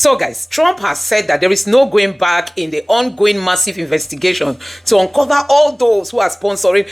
So guys, Trump has said that there is no going back in the ongoing massive investigation to uncover all those who are sponsoring,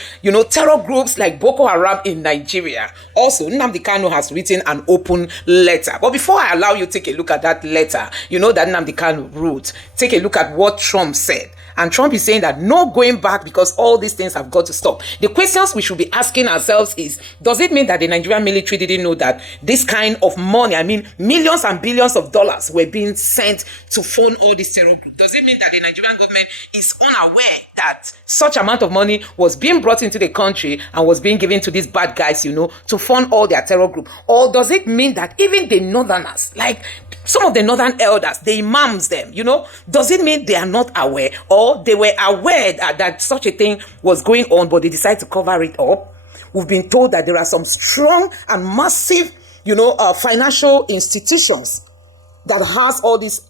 terror groups like Boko Haram in Nigeria. Also, Nnamdi Kanu has written an open letter. But before I allow you to take a look at that letter, that Nnamdi Kanu wrote, take a look at what Trump said. And Trump is saying that no going back because all these things have got to stop. The questions we should be asking ourselves is, does it mean that the Nigerian military didn't know that this kind of money, millions and billions of dollars were being sent to fund all these terror groups? Does it mean that the Nigerian government is unaware that such amount of money was being brought into the country and was being given to these bad guys, to fund all their terror group? Or does it mean that even the northerners, like some of the northern elders, the imams them, does it mean they are not aware, or they were aware that such a thing was going on, but they decided to cover it up? We've been told that there are some strong and massive, financial institutions that has all this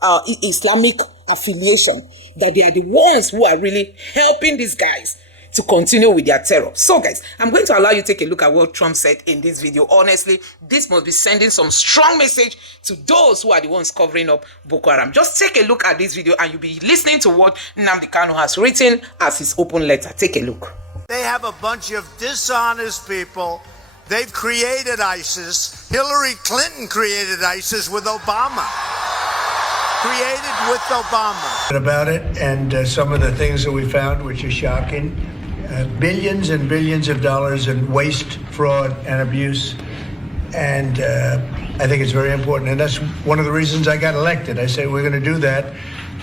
Islamic affiliation, that they are the ones who are really helping these guys to continue with their terror. So guys, I'm going to allow you to take a look at what Trump said in this video. Honestly, this must be sending some strong message to those who are the ones covering up Boko Haram. Just take a look at this video and you'll be listening to what Nnamdi Kanu has written as his open letter. Take a look. They have a bunch of dishonest people. They've created ISIS. Hillary Clinton created ISIS with Obama. Created with Obama. About it, and some of the things that we found, which are shocking. Billions and billions of dollars in waste, fraud, and abuse. And I think it's very important. And that's one of the reasons I got elected. I said, we're going to do that.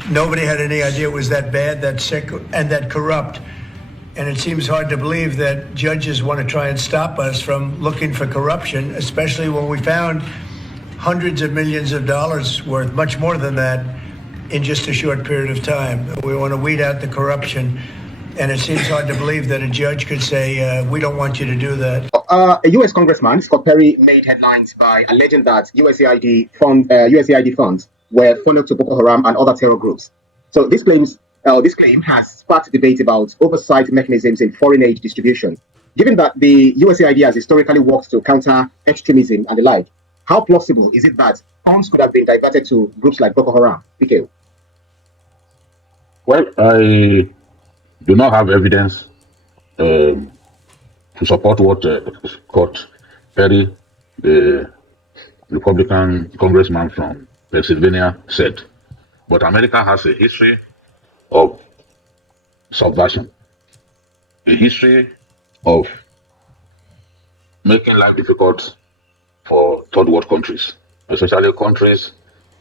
Nobody had any idea it was that bad, that sick, and that corrupt. And it seems hard to believe that judges want to try and stop us from looking for corruption, especially when we found hundreds of millions of dollars worth, much more than that, in just a short period of time. We want to weed out the corruption. And it seems hard to believe that a judge could say, we don't want you to do that. A U.S. congressman, Scott Perry, made headlines by alleging that USAID funds were funneled to Boko Haram and other terror groups. So this claim has sparked debate about oversight mechanisms in foreign aid distribution. Given that the USAID has historically worked to counter extremism and the like, how plausible is it that funds could have been diverted to groups like Boko Haram? PK. Well, I do not have evidence to support what Scott Perry, the Republican congressman from Pennsylvania, said. But America has a history of subversion, a history of making life difficult for third world countries, especially countries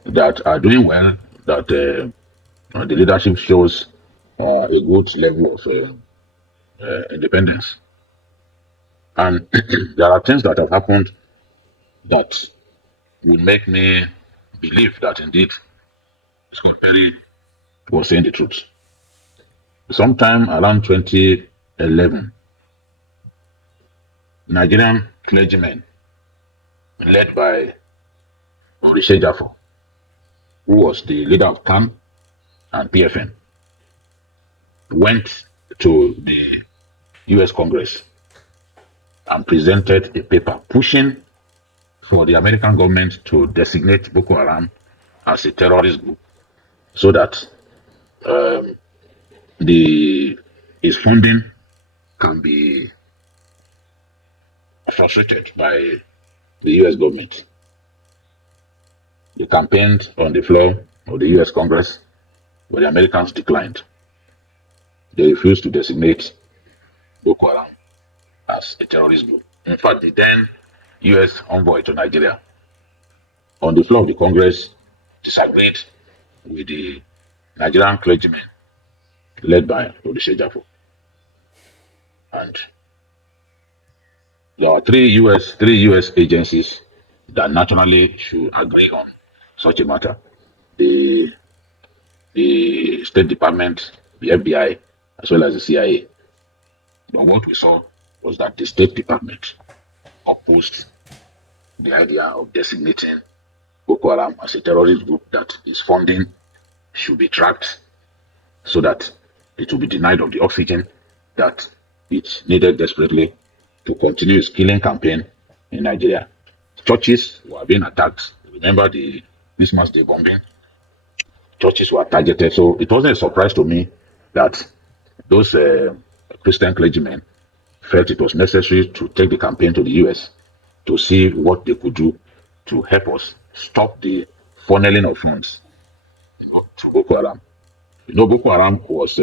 that are doing well, that the leadership shows a good level of independence. And there are things that have happened that would make me believe that indeed Scott Perry was saying the truth. Sometime around 2011, Nigerian clergymen led by Orishe Jafo, who was the leader of CAN and PFN, went to the US Congress and presented a paper pushing for the American government to designate Boko Haram as a terrorist group so that its funding can be frustrated by the US government. They campaigned on the floor of the US Congress, but the Americans declined. They refused to designate Boko Haram as a terrorist group. In fact, the then US envoy to Nigeria on the floor of the Congress disagreed with the Nigerian clergymen led by Orishe Jafo. And there are three US agencies that naturally should agree on such a matter: the State Department, the FBI, as well as the CIA. But what we saw was that the State Department opposed the idea of designating Boko Haram as a terrorist group, that its funding should be tracked so that it will be denied of the oxygen that it needed desperately to continue its killing campaign in Nigeria. Churches were being attacked. Remember the Christmas Day bombing churches were targeted. So it wasn't a surprise to me that those Christian clergymen felt it was necessary to take the campaign to the US to see what they could do to help us stop the funneling of funds to Boko Haram. Boko Haram was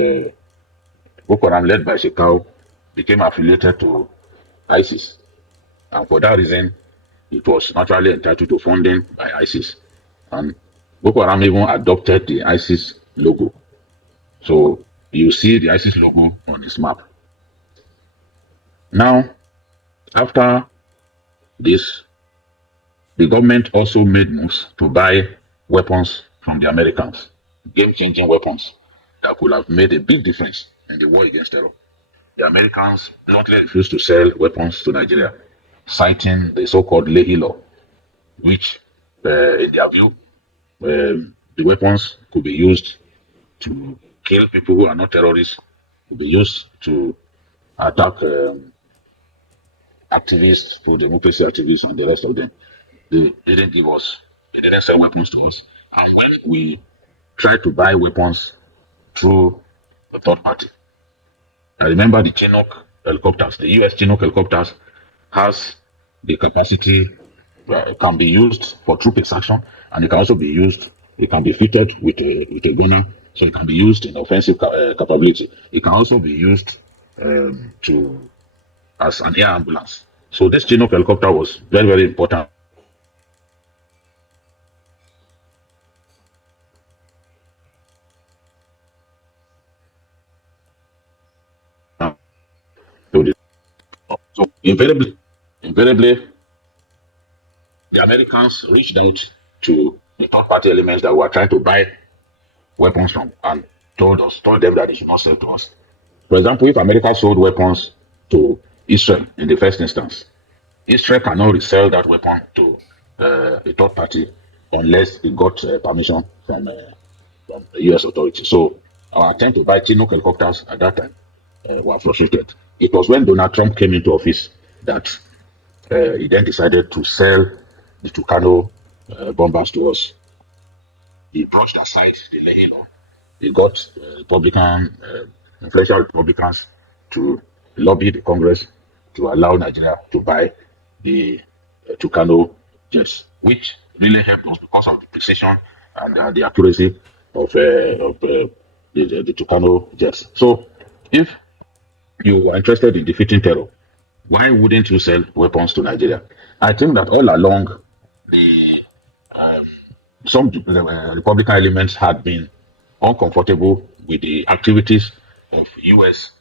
Boko Haram led by Shekau became affiliated to ISIS, and for that reason, it was naturally entitled to funding by ISIS. And Boko Haram even adopted the ISIS logo. So you see the ISIS logo on this map. Now, after this, the government also made moves to buy weapons from the Americans, game-changing weapons that could have made a big difference in the war against terror. The Americans bluntly refused to sell weapons to Nigeria, citing the so-called Leahy Law, which, in their view, the weapons could be used to kill people who are not terrorists, could be used to attack activists, pro-democracy activists, and the rest of them. They didn't sell weapons to us. And when we tried to buy weapons through the third party, I remember the Chinook helicopters, the US Chinook helicopters has the capacity, can be used for troop extraction, and it can also be used, it can be fitted with a gunner, so it can be used in offensive capability. It can also be used as an air ambulance. So this Chinook helicopter was very, very important. So invariably, the Americans reached out to the third-party elements that were trying to buy weapons from and told them that they should not sell to us. For example, if America sold weapons to Israel in the first instance, Israel cannot resell that weapon to a third party unless it got permission from the US authorities. So our attempt to buy Chinook helicopters at that time were frustrated. It was when Donald Trump came into office that he then decided to sell the Tucano bombers to us. He brushed aside the Leahy Law. He got influential Republicans to lobby the Congress to allow Nigeria to buy the Tucano jets, which really helped us because of the precision and the accuracy of the Tucano jets. So, if you are interested in defeating terror, why wouldn't you sell weapons to Nigeria? I think that all along, some Republican elements had been uncomfortable with the activities of U.S.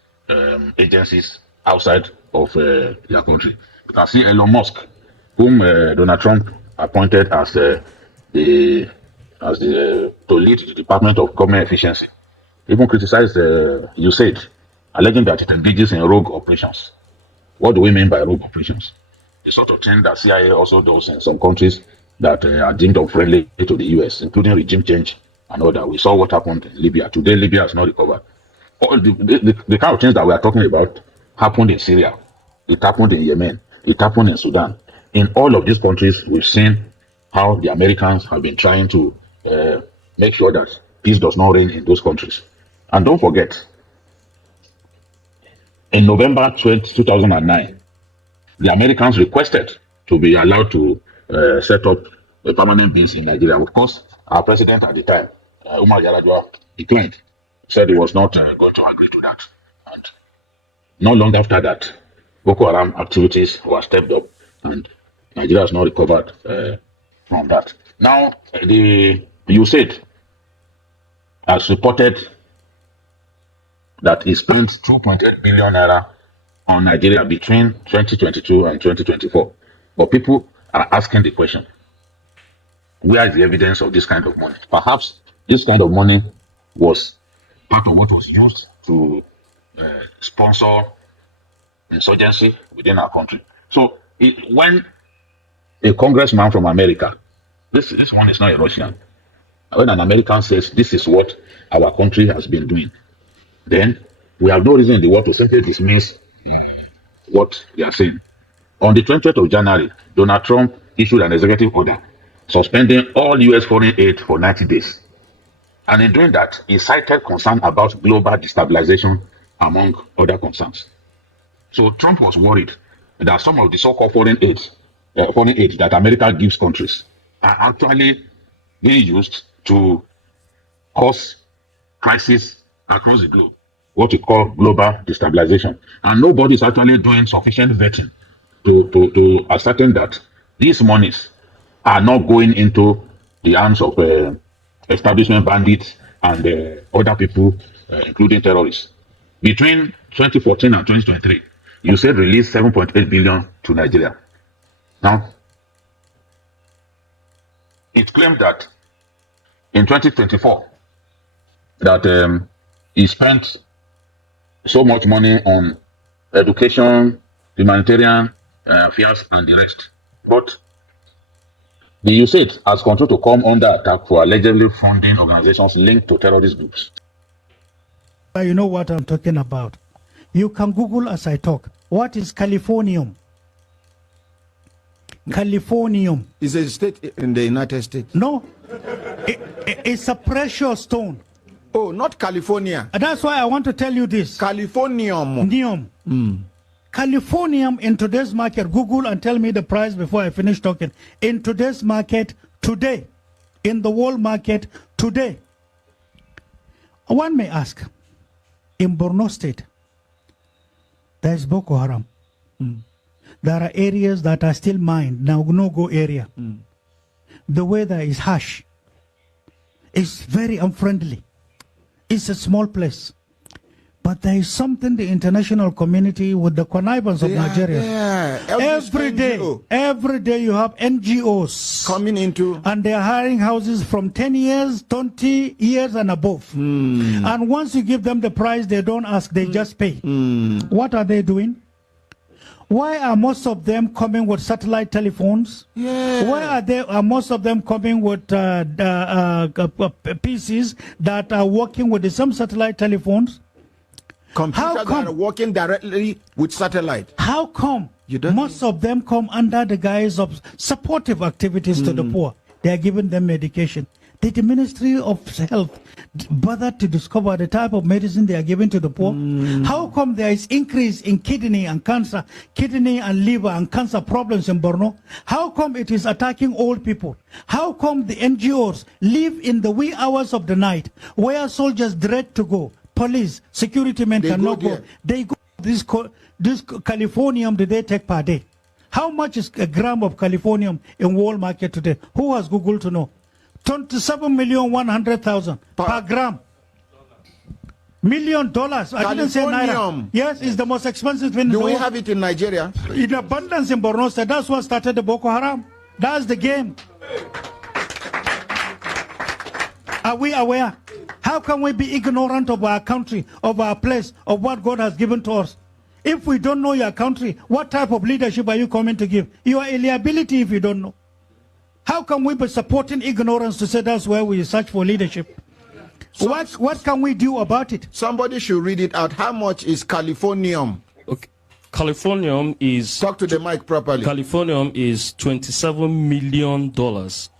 Agencies outside of their country. You can see Elon Musk, whom Donald Trump appointed as to lead the Department of Government Efficiency, even criticized USAID, alleging that it engages in rogue operations. What do we mean by rogue operations? The sort of thing that CIA also does in some countries that are deemed unfriendly to the US, including regime change and all that. We saw what happened in Libya. Today, Libya has not recovered. All the kind of things that we are talking about happened in Syria. It happened in Yemen. It happened in Sudan. In all of these countries, we've seen how the Americans have been trying to make sure that peace does not reign in those countries. And don't forget, in November 2009, the Americans requested to be allowed to set up a permanent base in Nigeria. Of course, our president at the time, Umar Yar'Adua, declined, said he was not going to agree to that. And not long after that, Boko Haram activities were stepped up, and Nigeria has not recovered from that. Now, the USAID has reported that he spent 2.8 billion naira on Nigeria between 2022 and 2024. But people are asking the question, where is the evidence of this kind of money? Perhaps this kind of money was part of what was used to sponsor insurgency within our country. So when a congressman from America, this one is not a Russian, when an American says this is what our country has been doing, then we have no reason in the world to simply dismiss what they are saying. On the 20th of January, Donald Trump issued an executive order suspending all U.S. foreign aid for 90 days. And in doing that, he cited concern about global destabilization among other concerns. So Trump was worried that some of the so-called foreign aid that America gives countries are actually being used to cause crisis across the globe, what we call global destabilization. And nobody is actually doing sufficient vetting to ascertain that these monies are not going into the hands of establishment bandits and other people, including terrorists. Between 2014 and 2023, you said release 7.8 billion to Nigeria. Now, it claimed that in 2024, that he spent so much money on education, humanitarian affairs, and the rest. But the USAID has continued to come under attack for allegedly funding organizations linked to terrorist groups. You know what I'm talking about. You can Google as I talk. What is Californium? Californium. Is a state in the United States? No. It's a precious stone. Oh, not California. That's why I want to tell you this. Californium. Neum. Californium in today's market, Google and tell me the price before I finish talking. In today's market today, in the world market today, one may ask, in Borno State, there is Boko Haram. There are areas that are still mined, now no-go area. The weather is harsh. It's very unfriendly. It's a small place. But there is something the international community with the connivance of Nigeria. Every day you have NGOs coming into, and they are hiring houses from 10 years, 20 years and above. And once you give them the price, they don't ask, they just pay. What are they doing? Why are most of them coming with satellite telephones? Why are most of them coming with PCs that are working with the same satellite telephones? Computers that are working directly with satellite. How come most of them come under the guise of supportive activities to the poor? They are giving them medication. Did the Ministry of Health bother to discover the type of medicine they are giving to the poor? How come there is increase in kidney and cancer, kidney and liver and cancer problems in Borno? How come it is attacking old people? How come the NGOs live in the wee hours of the night where soldiers dread to go? Police, security men cannot go. They go this Californium do they take per day? How much is a gram of Californium in world market today? Who has Google to know? 27,100,000 per gram. $1 million. I didn't say naira. Yes, it's the most expensive thing. Do we have it in Nigeria? In abundance in Borno State. That's what started the Boko Haram. That's the game. Are we aware? How can we be ignorant of our country, of our place, of what God has given to us? If we don't know your country, what type of leadership are you coming to give? You are a liability if you don't know. How can we be supporting ignorance to say that's where we search for leadership? What can we do about it? Somebody should read it out. How much is Californium? Okay. Californium is... Talk to the mic properly. Californium is $27 million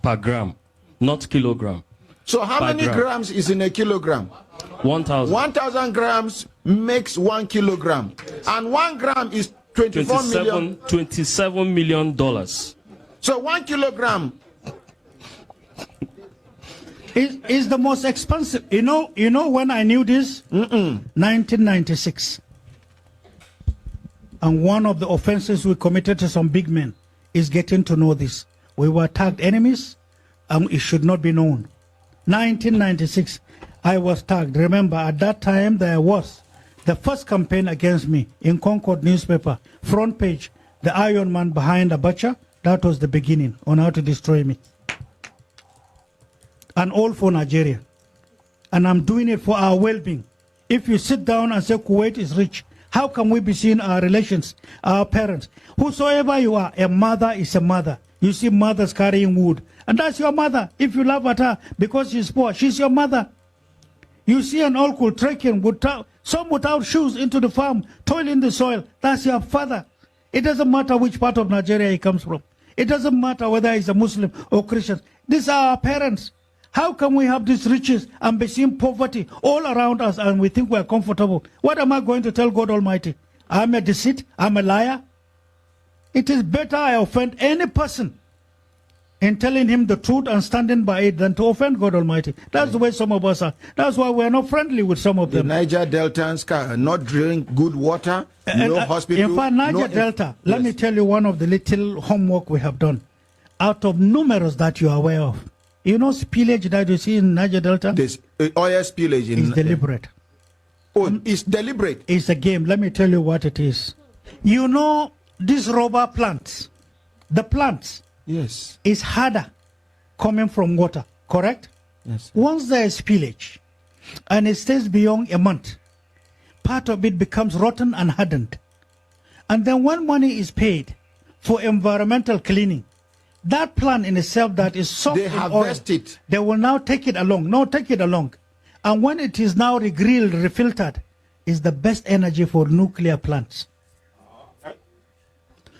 per gram, not kilogram. So how many grams is in a kilogram? 1,000. 1,000 grams makes 1 kilogram. And 1 gram is $27 million. So 1 kilogram is the most expensive. You know when I knew this? 1996. And one of the offenses we committed to some big men is getting to know this. We were tagged enemies, and it should not be known. 1996, I was tagged. Remember, at that time, there was the first campaign against me in Concord newspaper, front page, the Iron Man behind Abacha. That was the beginning on how to destroy me. And all for Nigeria. And I'm doing it for our well-being. If you sit down and say Kuwait is rich, how can we be seeing our relations, our parents? Whosoever you are, a mother is a mother. You see mothers carrying wood. And that's your mother. If you laugh at her because she's poor, she's your mother. You see an uncle trekking, some without shoes into the farm, toiling the soil. That's your father. It doesn't matter which part of Nigeria he comes from. It doesn't matter whether he's a Muslim or Christian. These are our parents. How can we have these riches and be seeing poverty all around us and we think we're comfortable? What am I going to tell God Almighty? I'm a deceit, I'm a liar. It is better I offend any person in telling him the truth and standing by it than to offend God Almighty. That's the way some of us are. That's why we're not friendly with some of them. The Niger Deltans not drink good water, no hospital. In fact, Niger Delta, let me tell you one of the little homework we have done. Out of numerous that you are aware of, you know spillage that you see in Niger Delta? This oil spillage is deliberate. Oh, it's deliberate. It's a game. Let me tell you what it is. You know these rubber plants, the plants, yes, is harder coming from water, correct? Yes. Once there is spillage and it stays beyond a month, part of it becomes rotten and hardened. And then when money is paid for environmental cleaning, that plant in itself that is soft they in harvest oil, it. they will now take it along. No, take it along. And when it is now regrilled, refiltered, is the best energy for nuclear plants.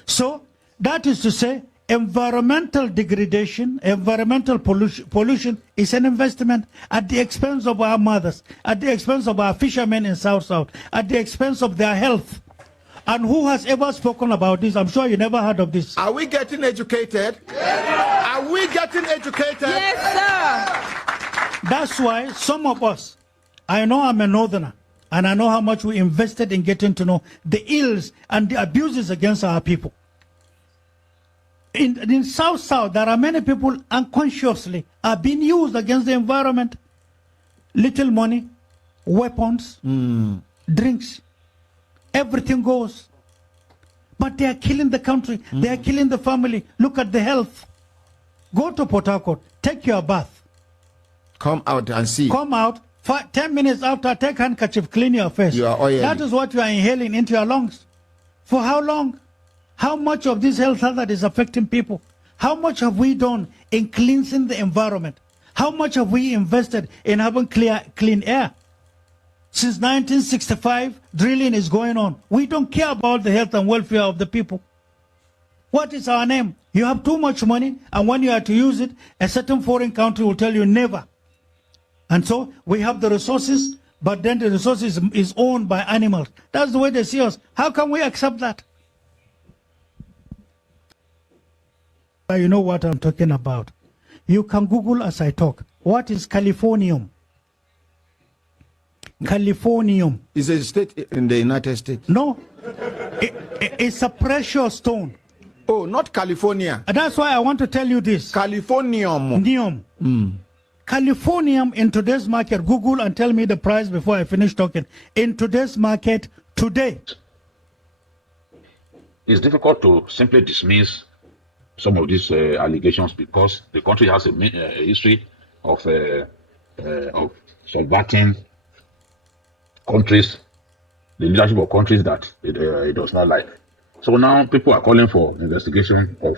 So that is to say, environmental degradation, environmental pollution is an investment at the expense of our mothers, at the expense of our fishermen in South, at the expense of their health. And who has ever spoken about this? I'm sure you never heard of this. Are we getting educated? Yes. Are we getting educated? Yes, sir. That's why some of us, I know I'm a northerner, and I know how much we invested in getting to know the ills and the abuses against our people. In South, there are many people unconsciously are being used against the environment. Little money, weapons, drinks, everything goes. But they are killing the country. They are killing the family. Look at the health. Go to Port Harcourt, take your bath. Come out and see. Come out, 10 minutes after, take handkerchief, clean your face. You are oily. That is what you are inhaling into your lungs. For how long? How much of this health hazard is affecting people? How much have we done in cleansing the environment? How much have we invested in having clean air? Since 1965, drilling is going on. We don't care about the health and welfare of the people. What is our name? You have too much money, and when you are to use it, a certain foreign country will tell you never. And so we have the resources, but then the resources is owned by animals. That's the way they see us. How can we accept that? You know what I'm talking about. You can Google as I talk. What is Californium? Californium. Is a state in the United States? No. It's a precious stone. Oh, not California. That's why I want to tell you this. Californium. Californium in today's market, Google and tell me the price before I finish talking. In today's market today. It's difficult to simply dismiss some of these allegations because the country has a history of subverting countries, the leadership of countries that it does not like. So now people are calling for investigation of,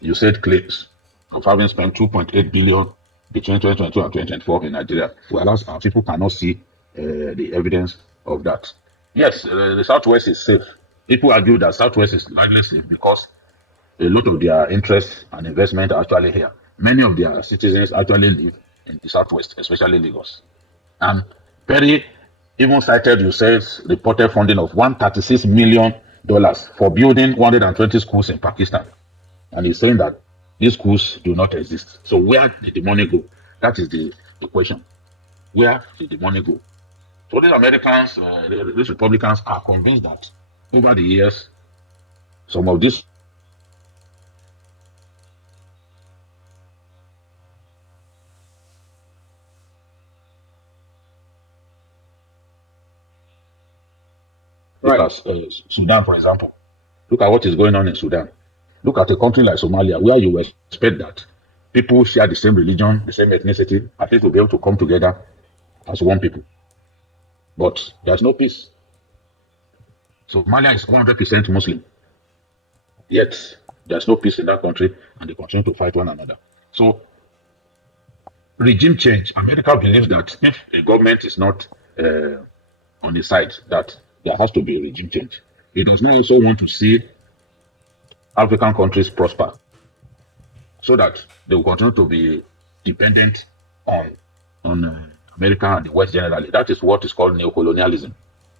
you said, claims of having spent 2.8 billion between 2022 and 2024 in Nigeria, whereas our people cannot see the evidence of that. Yes, the Southwest is safe. People argue that Southwest is largely safe because a lot of their interests and investment are actually here. Many of their citizens actually live in the Southwest, especially Lagos. And Perry even cited, you said, reported funding of $136 million for building 120 schools in Pakistan. And he's saying that these schools do not exist. So where did the money go? That is the question. Where did the money go? So these Americans, these Republicans are convinced that over the years, some of these Because Sudan, for example, look at what is going on in Sudan. Look at a country like Somalia, where you expect that people share the same religion, the same ethnicity, at least to be able to come together as one people. But there's no peace. Somalia is 100% Muslim. Yet, there's no peace in that country, and they continue to fight one another. So, regime change. America believes that if the government is not on the side, that there has to be a regime change. It does not also want to see African countries prosper so that they will continue to be dependent on America and the West generally. That is what is called neocolonialism,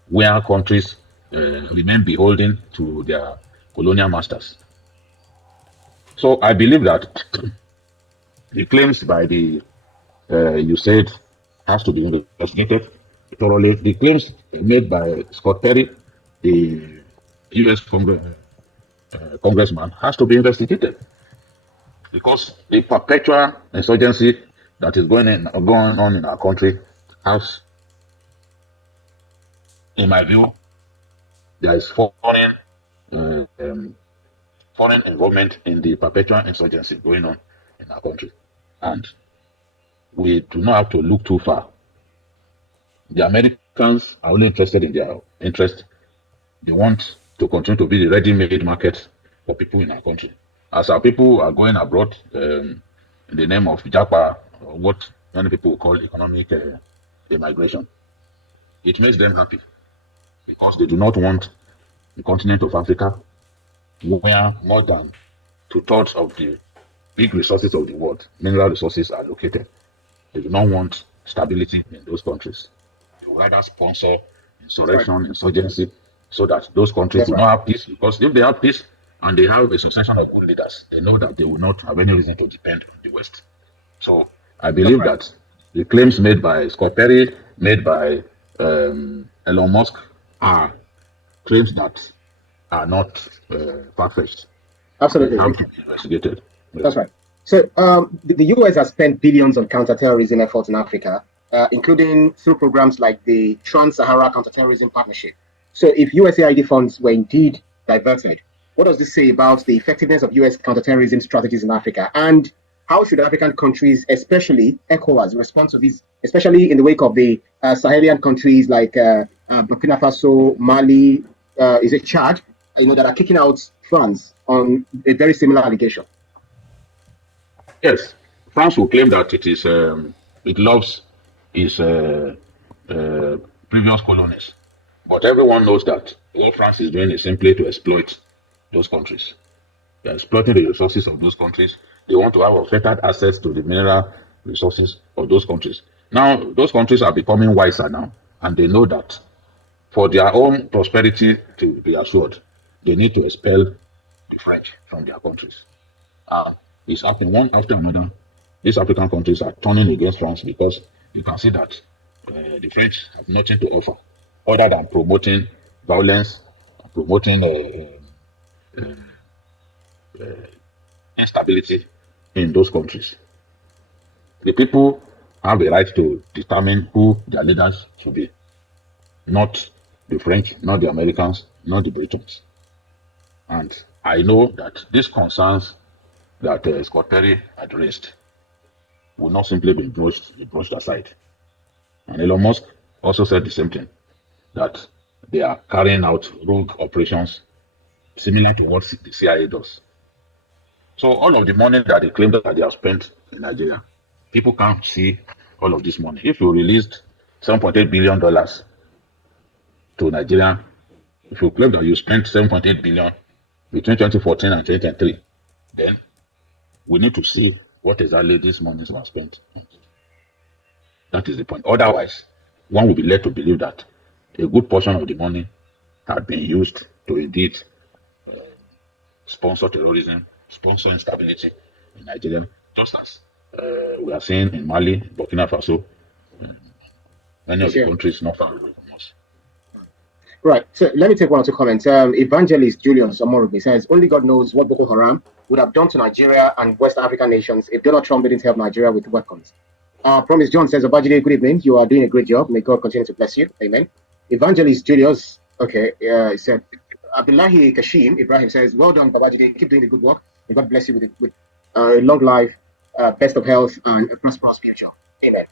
where countries remain beholden to their colonial masters. So I believe that the claims by the you said has to be investigated thoroughly. The claims made by Scott Perry, the U.S. congressman, has to be investigated because the perpetual insurgency that is going on in our country has, in my view, there is foreign involvement in the perpetual insurgency going on in our country, and we do not have to look too far. The Americans are only interested in their interest. They want to continue to be the ready-made market for people in our country. As our people are going abroad in the name of Japa, or what many people call economic immigration, it makes them happy because they do not want the continent of Africa, where more than 2/3 of the big resources of the world, mineral resources, are located. They do not want stability in those countries. They will rather sponsor insurrection, insurgency, so that those countries will not have peace. Because if they have peace and they have a succession of good leaders, they know that they will not have any reason to depend on the West. So I believe that the claims made by Scott Perry, made by Elon Musk, are claims that are not far-fetched. Absolutely. They have to be investigated. That's right. So the US has spent billions on counterterrorism efforts in Africa, including through programs like the Trans-Sahara Counterterrorism Partnership. So if USAID funds were indeed diverted, what does this say about the effectiveness of US counterterrorism strategies in Africa? And how should African countries, especially ECOWAS, respond to this, especially in the wake of the Sahelian countries like Burkina Faso, Mali, is it Chad, that are kicking out France on a very similar allegation? Yes, France will claim that it loves its previous colonies, but everyone knows that what France is doing is simply to exploit those countries. They're exploiting the resources of those countries. They want to have unfettered access to the mineral resources of those countries. Now, those countries are becoming wiser now, and they know that for their own prosperity to be assured, they need to expel the French from their countries. It's happening one after another. These African countries are turning against France because you can see that the French have nothing to offer other than promoting violence, promoting instability in those countries. The people have the right to determine who their leaders should be, not the French, not the Americans, not the Britons. And I know that these concerns that Scott Perry had raised will not simply be brushed aside. And Elon Musk also said the same thing, that they are carrying out rogue operations similar to what the CIA does. So all of the money that they claim that they have spent in Nigeria, people can't see all of this money. If you released $7.8 billion to Nigeria, if you claim that you spent $7.8 billion between 2014 and 2023, then we need to see what exactly these monies were spent on. That is the point. Otherwise, one will be led to believe that a good portion of the money had been used to indeed sponsor terrorism, sponsor instability in Nigeria, just as we are seeing in Mali, Burkina Faso, many of the countries not far away from us. Right. So let me take one or two comments. Evangelist Julius Omorobe says, only God knows what Boko Haram would have done to Nigeria and West African nations if Donald Trump didn't help Nigeria with weapons. Promise John says, Obajide, good evening. You are doing a great job. May God continue to bless you. Amen. Evangelist Julius, okay, he said, Abdullahi Kashim Ibrahim says, well done, Babajide. Keep doing the good work. May God bless you with a long life, best of health, and a prosperous future. Amen.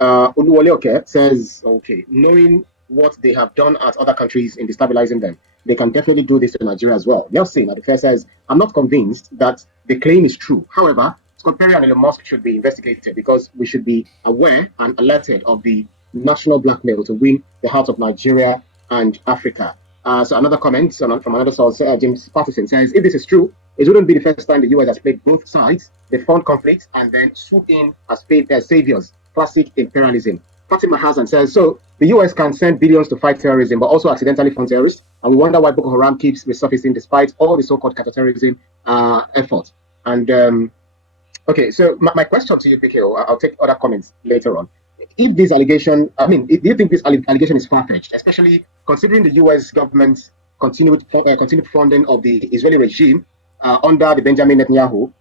Uluwole says, okay, knowing what they have done at other countries in destabilizing them, they can definitely do this to Nigeria as well. Nelson at the fair says, I'm not convinced that the claim is true. However, Scott Perry and Elon Musk should be investigated because we should be aware and alerted of the national blackmail to win the heart of Nigeria and Africa. So another comment from another source, James Patterson says, if this is true, it wouldn't be the first time the US has played both sides. They fund conflicts and then swoop in as saviors. Classic imperialism. Fatima Hassan says, so the US can send billions to fight terrorism, but also accidentally fund terrorists. And we wonder why Boko Haram keeps resurfacing despite all the so-called counterterrorism efforts. And okay, so my question to you, PKO, I'll take other comments later on. If this allegation, do you think this allegation is far-fetched, especially considering the US government's continued funding of the Israeli regime under the Benjamin Netanyahu,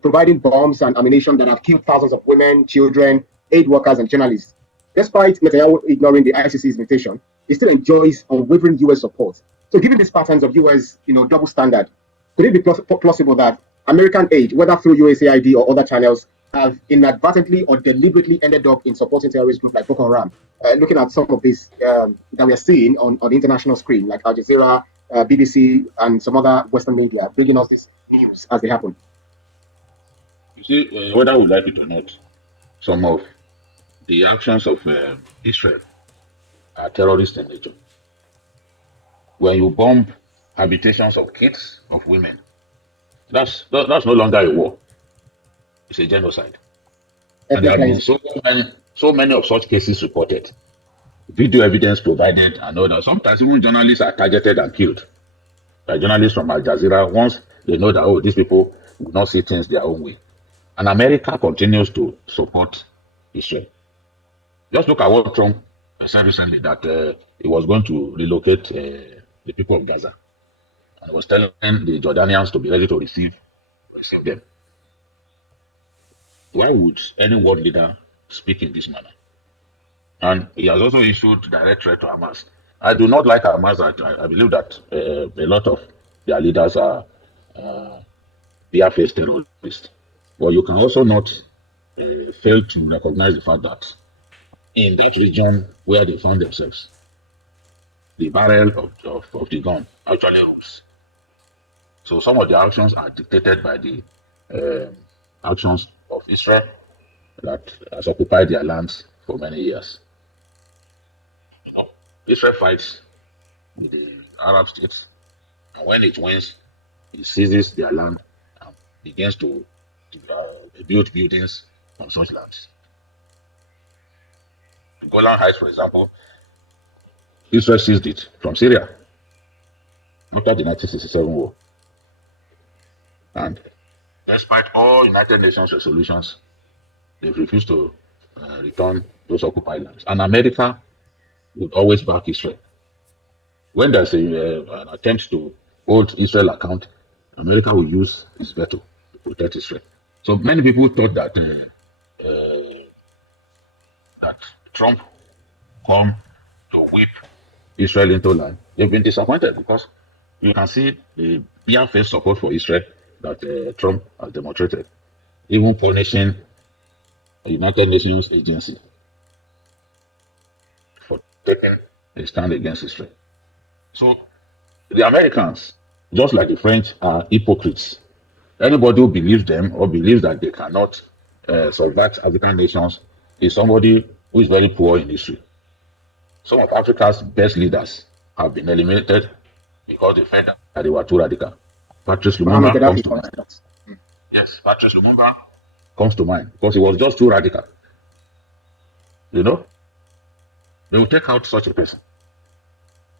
providing bombs and ammunition that have killed thousands of women, children, aid workers, and journalists? Despite Netanyahu ignoring the ICC's invitation, he still enjoys unwavering US support. So given these patterns of US, double standard, could it be plausible that American aid, whether through USAID or other channels, have inadvertently or deliberately ended up in supporting terrorist groups like Boko Haram? Looking at some of this that we are seeing on the international screen, like Al Jazeera, BBC, and some other Western media, bringing us this news as they happen. You see, whether we like it or not, some of the actions of Israel are terrorist in nature. When you bomb habitations of kids, of women, that's no longer a war. It's a genocide. And there have been so many of such cases reported. Video evidence provided and all that. Sometimes even journalists are targeted and killed by journalists from Al Jazeera once they know that, these people will not see things their own way. And America continues to support Israel. Just look at what Trump said recently, that he was going to relocate the people of Gaza. And he was telling the Jordanians to be ready to receive them. Why would any world leader speak in this manner? And he has also issued direct threat to Hamas. I do not like Hamas. I believe that a lot of their leaders are bare-faced terrorists. But you can also not fail to recognize the fact that in that region where they found themselves, the barrel of the gun actually rules. So some of the actions are dictated by the actions of Israel that has occupied their lands for many years. Israel fights with the Arab states, and when it wins, it seizes their land and begins to build buildings on such lands. The Golan Heights, for example, Israel seized it from Syria after the 1967 war. And despite all United Nations resolutions, they've refused to return those occupied lands. And America would always back Israel. When there's an attempt to hold Israel account, America will use its veto to protect Israel. So many people thought that that Trump come to whip Israel into line. They've been disappointed because you can see the bare-faced support for Israel that Trump has demonstrated, even punishing a United Nations agency for taking a stand against Israel. So the Americans, just like the French, are hypocrites. Anybody who believes them or believes that they cannot subvert African nations is somebody who is very poor in history. Some of Africa's best leaders have been eliminated because they felt that they were too radical. Patrice Lumumba comes to mind. Yes, Patrice Lumumba comes to mind because he was just too radical. They will take out such a person.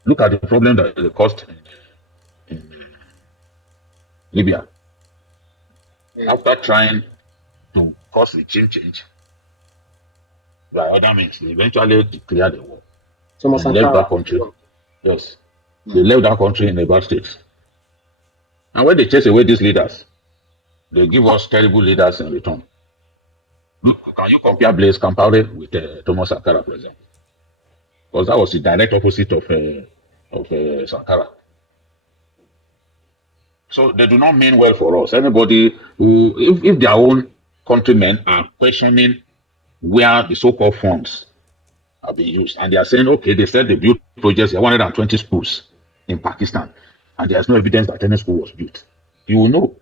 Look at the problem that they caused in Libya. After trying to cause regime change by other means, they eventually declared the war. They left that country. Yes. They left that country in a bad state. And when they chase away these leaders, they give us terrible leaders in return. Look, can you compare Blaise Compaoré with Thomas Sankara, for example? Because that was the direct opposite of Sankara. So they do not mean well for us. Anybody who, if their own countrymen are questioning where the so-called funds are being used, and they are saying, okay, they said they built projects, 120 schools in Pakistan, and there's no evidence that any school was built, you will know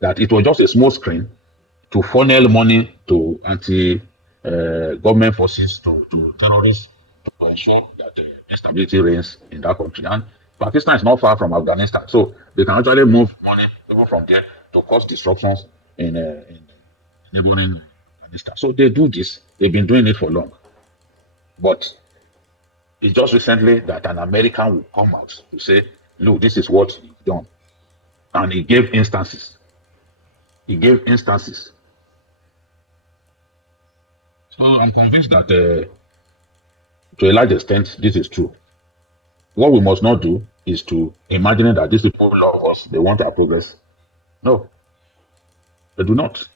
that it was just a small screen to funnel money to anti-government forces, to terrorists, to ensure that instability reigns in that country. And Pakistan is not far from Afghanistan, so they can actually move money even from there to cause disruptions in neighboring Minister. So they do this. They've been doing it for long. But it's just recently that an American will come out to say, look, this is what you've done. And he gave instances. He gave instances. So I'm convinced that to a large extent, this is true. What we must not do is to imagine that these people love us, they want our progress. No, they do not.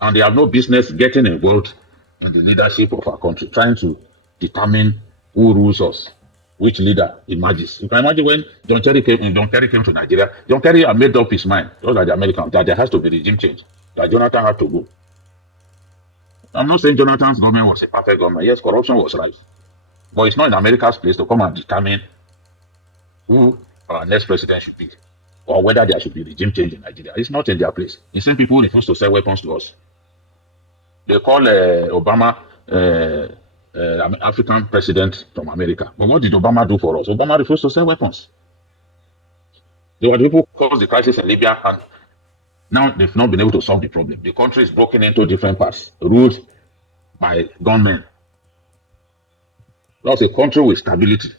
And they have no business getting involved in the leadership of our country, trying to determine who rules us, which leader emerges. You can imagine when John Kerry came to Nigeria, John Kerry had made up his mind, just like the Americans, that there has to be regime change, that Jonathan had to go. I'm not saying Jonathan's government was a perfect government. Yes, corruption was right. But it's not in America's place to come and determine who our next president should be, or whether there should be regime change in Nigeria. It's not in their place. The same people refuse to sell weapons to us. They call Obama African president from America. But what did Obama do for us? Obama refused to sell weapons. There were people who caused the crisis in Libya, and now they've not been able to solve the problem. The country is broken into different parts, ruled by gunmen. That's a country with stability.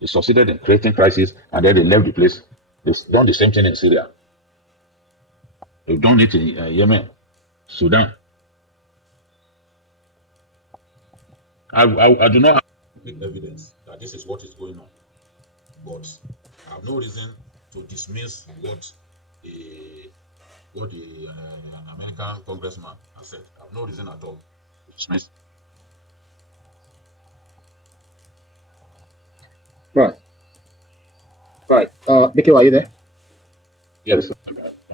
They succeeded in creating crisis, and then they left the place. They've done the same thing in Syria. They've done it in Yemen, Sudan. I do not have big evidence that this is what is going on, but I have no reason to dismiss what an American congressman has said. I have no reason at all to dismiss. Right. Vicky, are you there? Yes.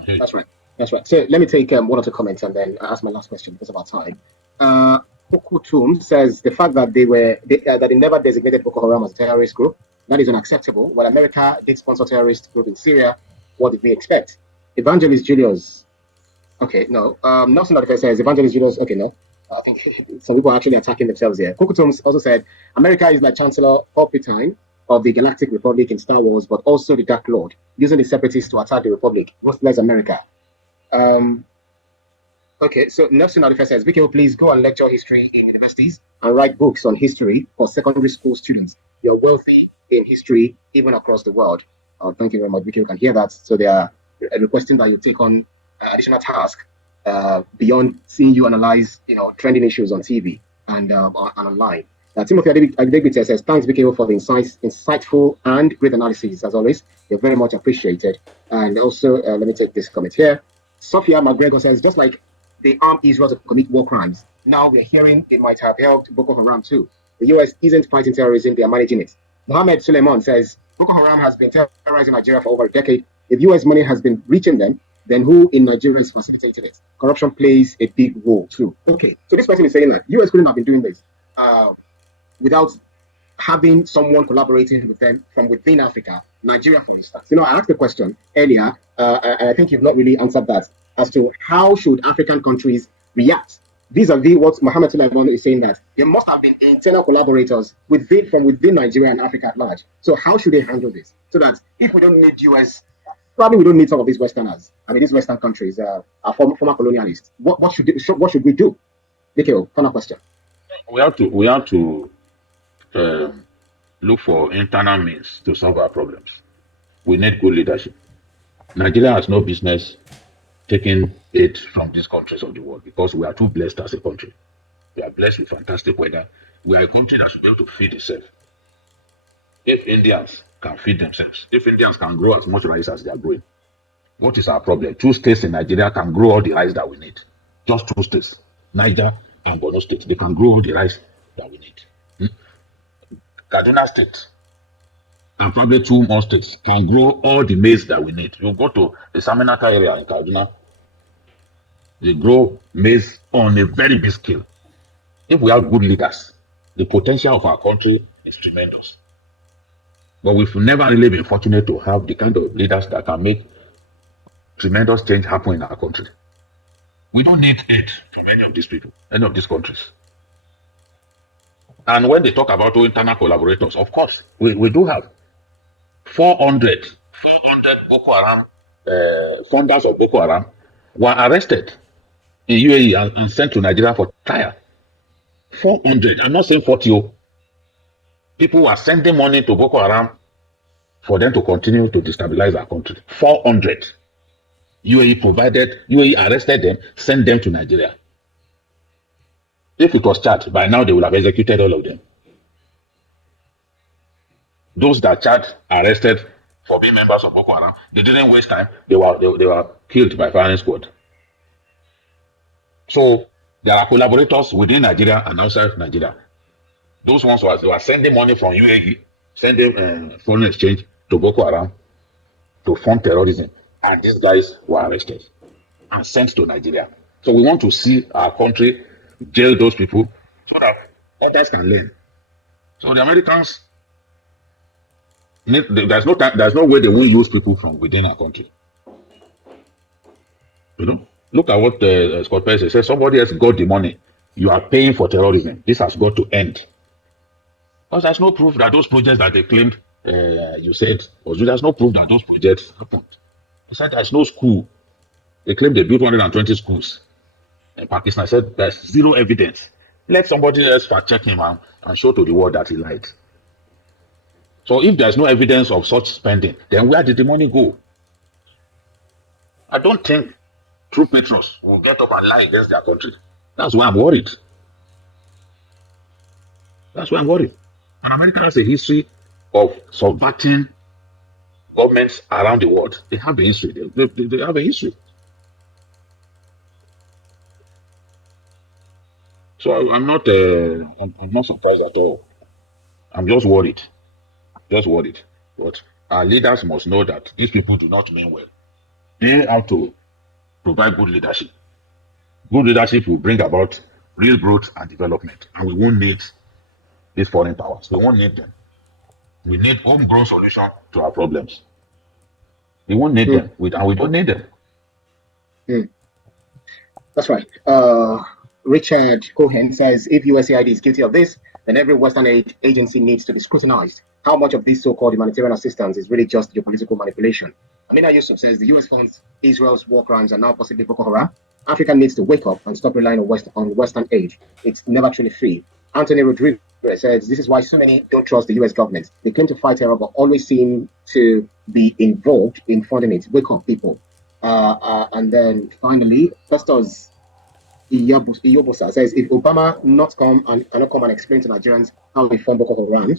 That's right. So let me take one or two comments and then ask my last question because of our time. Okutum says the fact that they never designated Boko Haram as a terrorist group, that is unacceptable. While America did sponsor terrorist group in Syria, what did we expect? Evangelist Julius, okay, no. Nelson Adifes says Evangelist Julius, okay, no. I think some people are actually attacking themselves here. Okutum also said America is like Chancellor Palpatine of the Galactic Republic in Star Wars, but also the Dark Lord, using the separatists to attack the Republic, ruthless America. Okay, so Nelson Adifes says, Vicky, please go and lecture history in universities and write books on history for secondary school students. You're wealthy in history, even across the world. Thank you very much, Vicky. You can hear that. So they are requesting that you take on additional task beyond seeing you analyze, trending issues on TV and online. Timothy Adegbite says, thanks, Vicky, for the insightful and great analysis, as always. You're very much appreciated. And also, let me take this comment here. Sophia McGregor says, just like they armed Israel to commit war crimes, now we're hearing they might have helped Boko Haram too. The US isn't fighting terrorism, they are managing it. Mohammed Suleiman says, Boko Haram has been terrorizing Nigeria for over a decade. If US money has been reaching them, then who in Nigeria is facilitating it? Corruption plays a big role too. Okay, so this person is saying that US couldn't have been doing this without having someone collaborating with them from within Africa, Nigeria, for instance. I asked the question earlier, and I think you've not really answered that, as to how should African countries react vis-a-vis what Mohammed Suleiman is saying, that there must have been internal collaborators from within Nigeria and Africa at large. So how should they handle this? So that if we don't need US, probably we don't need some of these Westerners. These Western countries are former colonialists. What should we do? Nikhil, final question. We have to look for internal means to solve our problems. We need good leadership. Nigeria has no business taking aid from these countries of the world because we are too blessed as a country. We are blessed with fantastic weather. We are a country that should be able to feed itself. If Indians can feed themselves, if Indians can grow as much rice as they are growing, what is our problem? 2 states in Nigeria can grow all the rice that we need. Just 2 states, Niger and Borno State. They can grow all the rice that we need. Kaduna State and probably 2 more states can grow all the maize that we need. You go to the Saminaka area in Kaduna, they grow maize on a very big scale. If we have good leaders, the potential of our country is tremendous. But we've never really been fortunate to have the kind of leaders that can make tremendous change happen in our country. We don't need aid from any of these people, any of these countries. And when they talk about internal collaborators, of course, we do have 400 Boko Haram funders of Boko Haram were arrested in UAE and sent to Nigeria for trial. 400, I'm not saying 40. People were sending money to Boko Haram for them to continue to destabilize our country. 400. UAE arrested them, sent them to Nigeria. If it was charged, by now they would have executed all of them. Those that charged, arrested for being members of Boko Haram, they didn't waste time. They were killed by firing squad. So there are collaborators within Nigeria and outside of Nigeria. Those ones were sending money from UAE, sending foreign exchange to Boko Haram to fund terrorism. And these guys were arrested and sent to Nigeria. So we want to see our country jail those people so that others can learn. So the Americans, there's no way they will use people from within our country. You know, look at what Scott Perry says. Somebody else got the money. You are paying for terrorism. This has got to end. Because there's no proof that those projects that they claimed, you said, there's no proof that those projects happened. They said there's no school. They claimed they built 120 schools in Pakistan. I said there's zero evidence. Let somebody else fact check him out and show to the world that he lied. So if there's no evidence of such spending, then where did the money go? I don't think true patriots will get up and lie against their country. That's why I'm worried. That's why I'm worried. And America has a history of subverting governments around the world. They have a history. They have a history. So I'm not surprised at all. I'm just worried. Just worried. But our leaders must know that these people do not mean well. They have to provide good leadership. Good leadership will bring about real growth and development. And we won't need these foreign powers. We won't need them. We need homegrown solution to our problems. We won't need them. We don't need them. That's right. Richard Cohen says, if USAID is guilty of this, then every Western aid agency needs to be scrutinized. How much of this so-called humanitarian assistance is really just geopolitical manipulation? Amina Yusuf says, the US funds Israel's war crimes and now possibly Boko Haram. Africa needs to wake up and stop relying on Western aid. It's never truly free. Anthony Rodriguez says, this is why so many don't trust the US government. They claim to fight terror, but always seem to be involved in funding it. Wake up, people. And then finally, Festus Iyobosa says, if Obama cannot come and explain to Nigerians how they fund Boko Haram,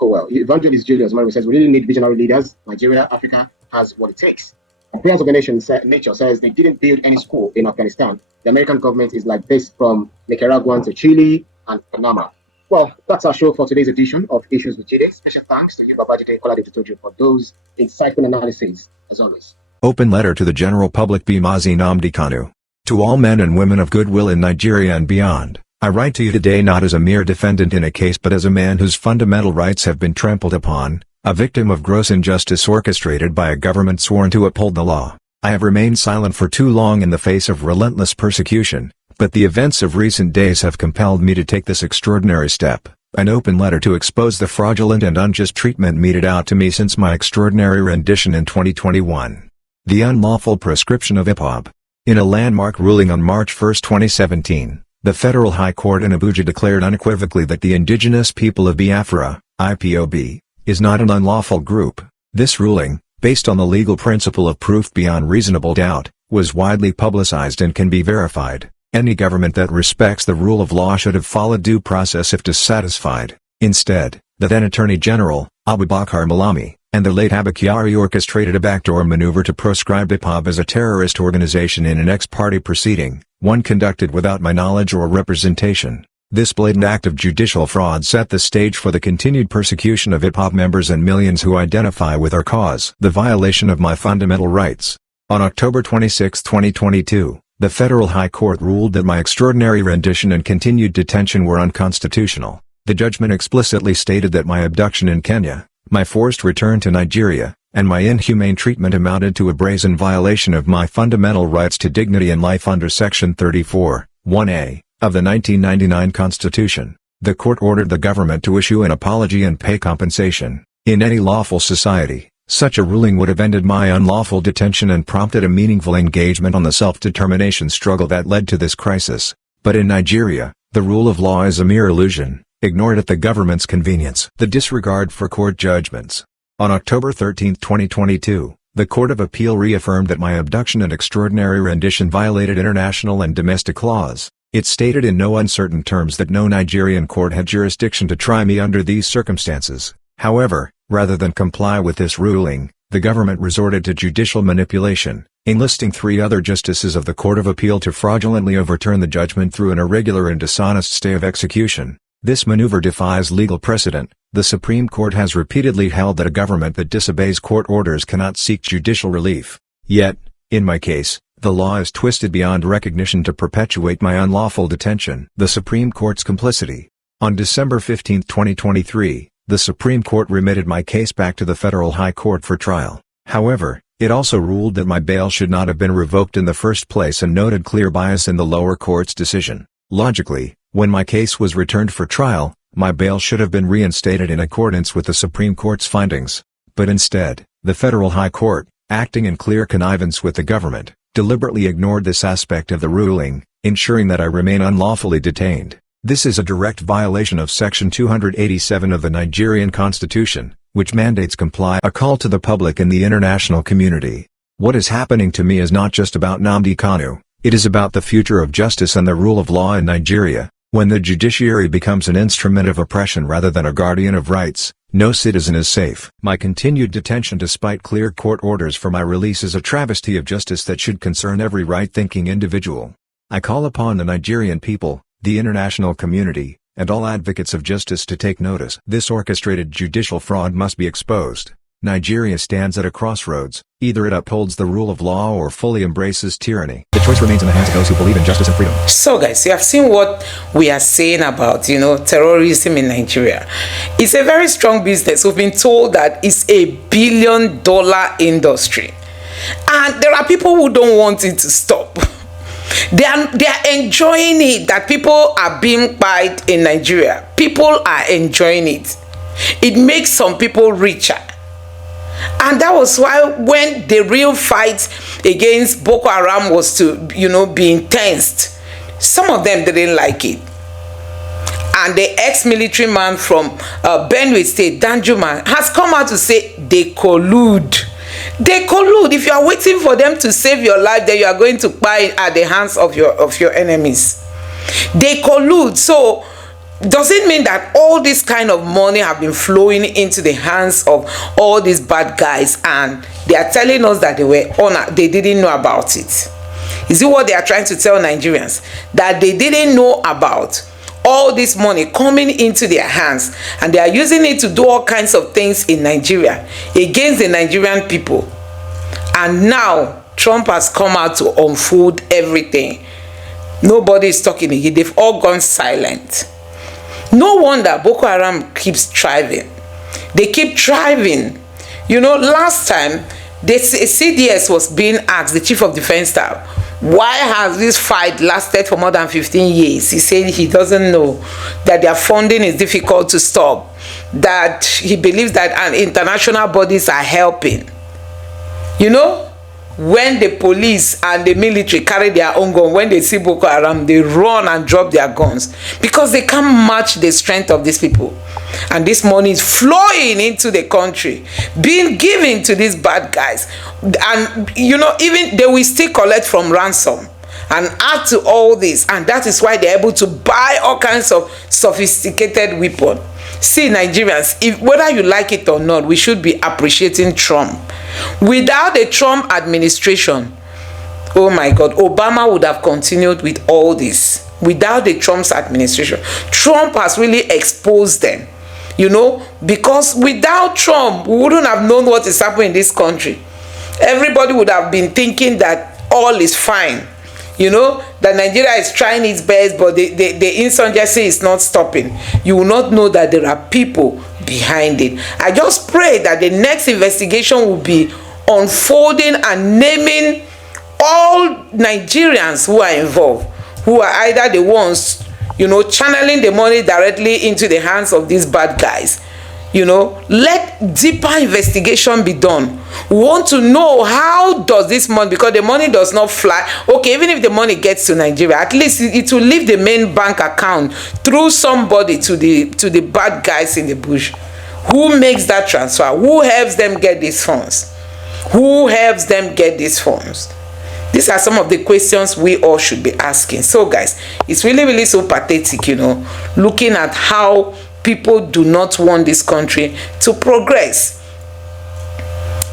oh well. Evangelist Julius Mary says, we really need visionary leaders. Nigeria, Africa has what it takes. Prayers of a Nature says, they didn't build any school in Afghanistan. The American government is like this from Nicaragua to Chile and Panama. Well, that's our show for today's edition of Issues with Jide. Special thanks to you, Babajide Kolade Tutoju, for those insightful analyses, as always. Open letter to the general public by Mazi Nnamdi Kanu. To all men and women of goodwill in Nigeria and beyond, I write to you today not as a mere defendant in a case but as a man whose fundamental rights have been trampled upon, a victim of gross injustice orchestrated by a government sworn to uphold the law. I have remained silent for too long in the face of relentless persecution, but the events of recent days have compelled me to take this extraordinary step, an open letter to expose the fraudulent and unjust treatment meted out to me since my extraordinary rendition in 2021. The unlawful proscription of hip-hop. In a landmark ruling on March 1, 2017, the Federal High Court in Abuja declared unequivocally that the indigenous people of Biafra, IPOB, is not an unlawful group. This ruling, based on the legal principle of proof beyond reasonable doubt, was widely publicized and can be verified. Any government that respects the rule of law should have followed due process if dissatisfied. Instead, the then Attorney General, Abubakar Malami, and the late Abba Kyari orchestrated a backdoor maneuver to proscribe IPOB as a terrorist organization in an ex-party proceeding, one conducted without my knowledge or representation. This blatant act of judicial fraud set the stage for the continued persecution of IPOB members and millions who identify with our cause. The violation of my fundamental rights. On October 26, 2022, the Federal High Court ruled that my extraordinary rendition and continued detention were unconstitutional. The judgment explicitly stated that my abduction in Kenya, my forced return to Nigeria, and my inhumane treatment amounted to a brazen violation of my fundamental rights to dignity and life under Section 34, 1A, of the 1999 Constitution. The court ordered the government to issue an apology and pay compensation. In any lawful society, Such a ruling would have ended my unlawful detention and prompted a meaningful engagement on the self-determination struggle that led to this crisis. But in Nigeria, the rule of law is a mere illusion, ignored at the government's convenience. The disregard for court judgments. On October 13, 2022, the Court of Appeal reaffirmed that my abduction and extraordinary rendition violated international and domestic laws. It stated in no uncertain terms that no Nigerian court had jurisdiction to try me under these circumstances. However, rather than comply with this ruling, the government resorted to judicial manipulation, enlisting 3 other justices of the Court of Appeal to fraudulently overturn the judgment through an irregular and dishonest stay of execution. This maneuver defies legal precedent. The Supreme Court has repeatedly held that a government that disobeys court orders cannot seek judicial relief. Yet, in my case, the law is twisted beyond recognition to perpetuate my unlawful detention. The Supreme Court's complicity. On December 15, 2023, the Supreme Court remitted my case back to the Federal High Court for trial. However, it also ruled that my bail should not have been revoked in the first place and noted clear bias in the lower court's decision. Logically, when my case was returned for trial, my bail should have been reinstated in accordance with the Supreme Court's findings. But instead, the Federal High Court, acting in clear connivance with the government, deliberately ignored this aspect of the ruling, ensuring that I remain unlawfully detained. This is a direct violation of Section 287 of the Nigerian Constitution, which mandates a call to the public and the international community. What is happening to me is not just about Nnamdi Kanu, it is about the future of justice and the rule of law in Nigeria. When the judiciary becomes an instrument of oppression rather than a guardian of rights, no citizen is safe. My continued detention despite clear court orders for my release is a travesty of justice that should concern every right-thinking individual. I call upon the Nigerian people, the international community, and all advocates of justice to take notice. This orchestrated judicial fraud must be exposed. Nigeria stands at a crossroads. Either it upholds the rule of law or fully embraces tyranny. The choice remains in the hands of those who believe in justice and freedom. So guys, you have seen what we are saying about, terrorism in Nigeria. It's a very strong business. We've been told that it's $1 billion industry. And there are people who don't want it to stop. They are enjoying it, that people are being bite in Nigeria. People are enjoying it. It makes some people richer. And that was why when the real fight against Boko Haram was to, be intense, some of them didn't like it. And the ex-military man from Benue State, Danjuma, has come out to say they collude. They collude. If you are waiting for them to save your life, then you are going to buy at the hands of your enemies. They collude. So does it mean that all this kind of money have been flowing into the hands of all these bad guys, and they are telling us that they didn't know about it? Is it what they are trying to tell Nigerians? That they didn't know about all this money coming into their hands, and they are using it to do all kinds of things in Nigeria against the Nigerian people. And now Trump has come out to unfold everything. Nobody is talking again. They've all gone silent. No wonder Boko Haram keeps thriving. They keep thriving. Last time the CDS was being asked, the chief of defense staff, why has this fight lasted for more than 15 years? He said he doesn't know, that their funding is difficult to stop, that he believes that international bodies are helping. When the police and the military carry their own gun, when they see Boko Haram, they run and drop their guns because they can't match the strength of these people. And this money is flowing into the country, being given to these bad guys. And, even they will still collect from ransom and add to all this. And that is why they're able to buy all kinds of sophisticated weapons. See, Nigerians, whether you like it or not, we should be appreciating Trump. Without the Trump administration, oh my God, Obama would have continued with all this. Without the Trump's administration, Trump has really exposed them, because without Trump, we wouldn't have known what is happening in this country. Everybody would have been thinking that all is fine. That Nigeria is trying its best, but the insurgency is not stopping. You will not know that there are people behind it. I just pray that the next investigation will be unfolding and naming all Nigerians who are involved, who are either the ones, channeling the money directly into the hands of these bad guys, You know, let deeper investigation be done. We want to know how does this money, because the money does not fly. Okay, even if the money gets to Nigeria, at least it will leave the main bank account through somebody to the bad guys in the bush. Who makes that transfer? Who helps them get these funds? Who helps them get these funds? These are some of the questions we all should be asking. So guys, it's really, really so pathetic, you know, looking at how people do not want this country to progress.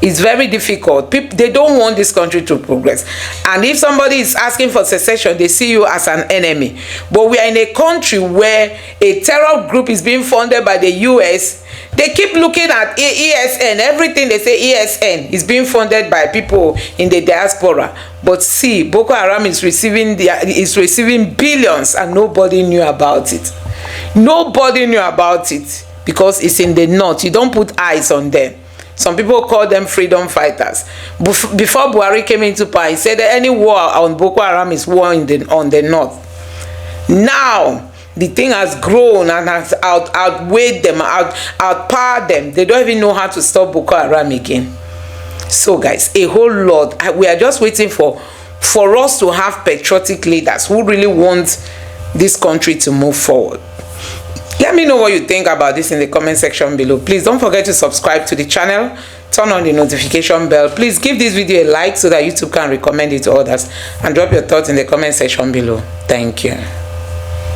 It's very difficult. People, they don't want this country to progress. And if somebody is asking for secession, they see you as an enemy. But we are in a country where a terror group is being funded by the US. They keep looking at ESN. Everything they say ESN is being funded by people in the diaspora. But see, Boko Haram is receiving billions and nobody knew about it. Nobody knew about it because it's in the north. You don't put eyes on them. Some people call them freedom fighters. Before Buhari came into power, he said that any war on Boko Haram is war on the north. Now, the thing has grown and has outweighed them, outpowered them. They don't even know how to stop Boko Haram again. So guys, a whole lot. We are just waiting for us to have patriotic leaders who really want this country to move forward. Let me know what you think about this in the comment section below. Please don't forget to subscribe to the channel, turn on the notification bell. Please give this video a like so that YouTube can recommend it to others, and drop your thoughts in the comment section below. Thank you.